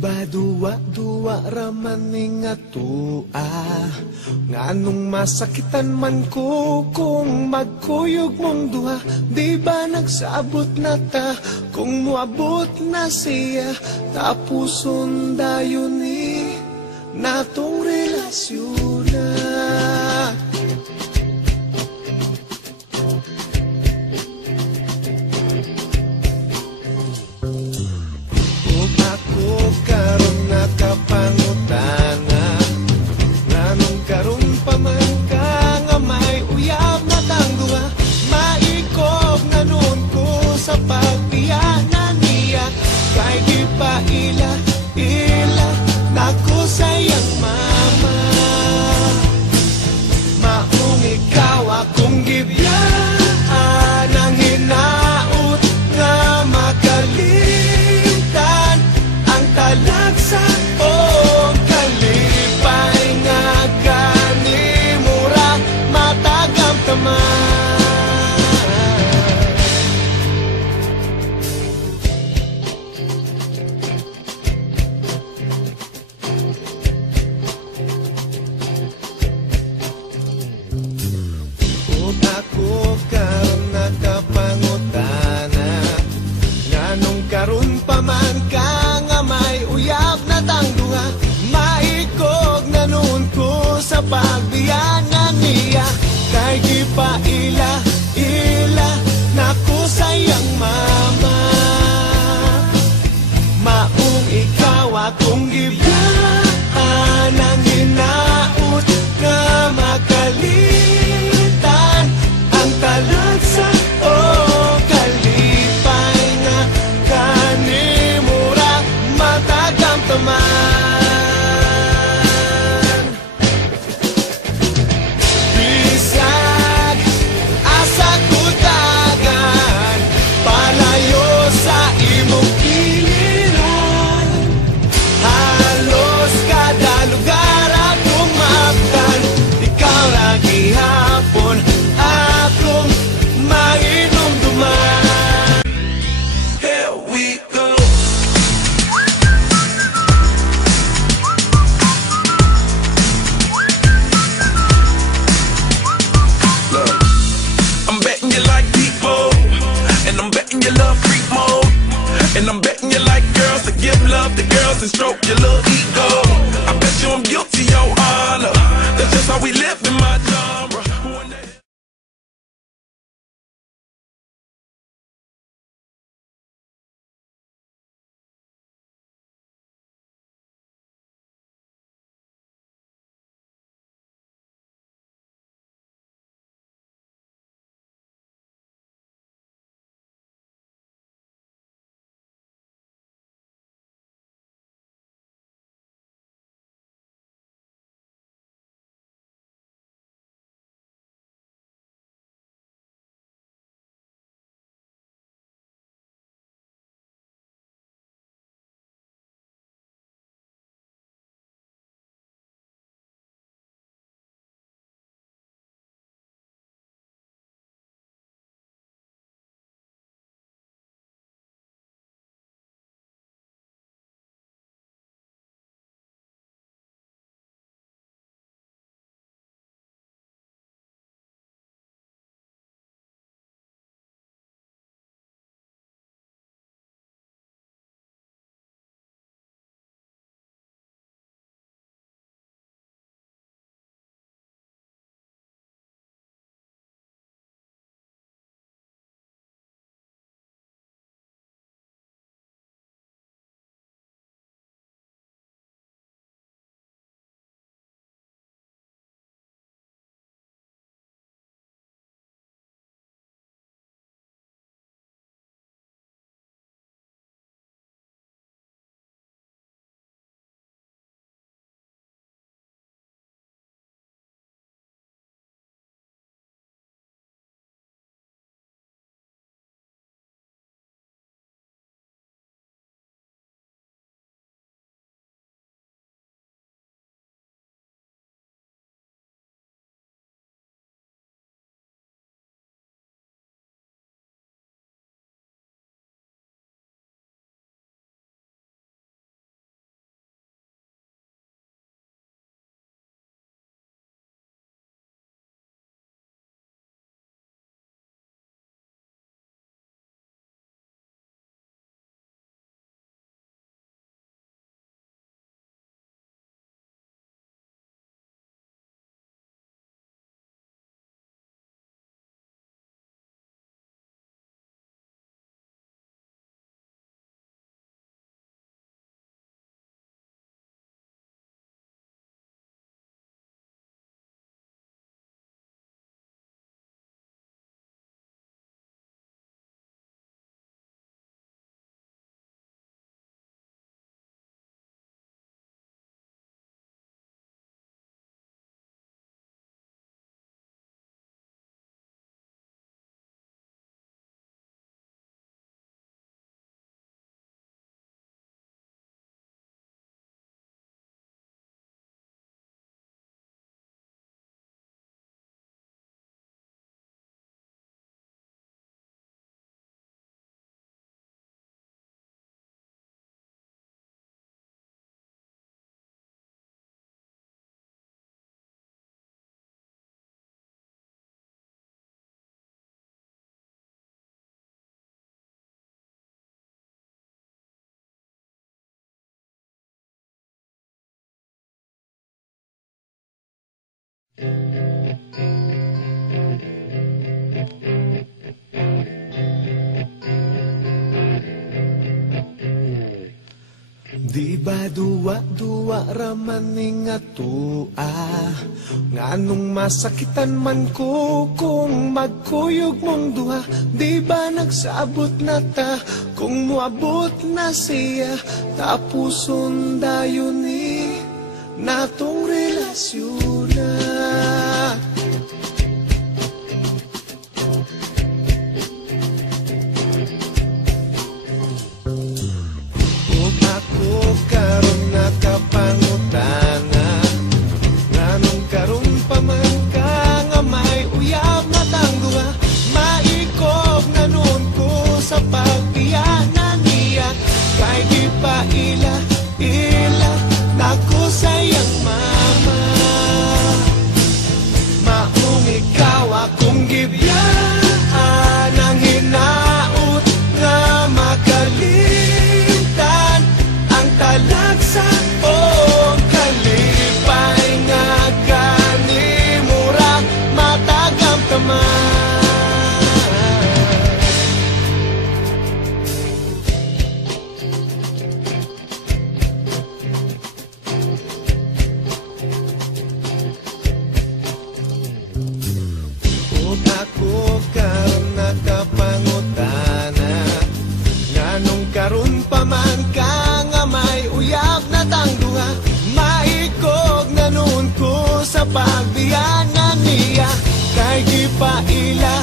ba duwa-duwa raman nga tua? Nganong masakitan man ko kung magkuyog mong duha? Di ba nagsabot na ta kung muabot na siya? Tapuson dayon ni natong relasyon na. Karon nakapangutana, nganong karon pa man ka nga may uyab na tangduha? Maikog na noon ko sa pagpiyanan niya, kay di pa ila nako sayang mama. Maong ikaw akong gibiyaan ang hinaut nga makalimtan talagsa o kalipay nga ganimura matagam taman. O ako karon nakapangutana, nganong karon pa man ka may uyab na tangduha? Maikog na noon ko sa pagbiyanan niya, kay di pa ila naku sayang mama. Maong ikaw akong gibiyaan ang hinaut nga makalitan ang talagsa o kalipay nga kanimura matagam taman. Bisag asa kutagan palayo sa imong kiliran, halos kada lugar akong maabtan, ikaw lagi hapon akong mainumduman. Here we go. You love freak mode, and I'm betting you like girls to give love to girls and stroke your little ego. I bet you I'm guilty, your honor. That's just how we live in my genre. Di ba duwa raman ning atua, nganong masakitan man ko kung magkuyog mong duha. Di ba nagsabot na ta kung muabot na siya, tapuson dayon ni natong relasyon na. Ako karon nakapangutana, nganong karon pa man ka nga may uyab na tangduha. Maikog na nun ko sa pagpiyanan niya, kay di pa ila nako sayang mama. Maong ikaw akong gibiyaan ang hinaut nga makalimtan ang talagsa o kalipay nga kanimura matagamtaman. Ako karon nakapangutana, nganong karon pa man ka nga may uyab na tangduha. Maikog na nun ko sa pagbiyanan niya, kay di pa ila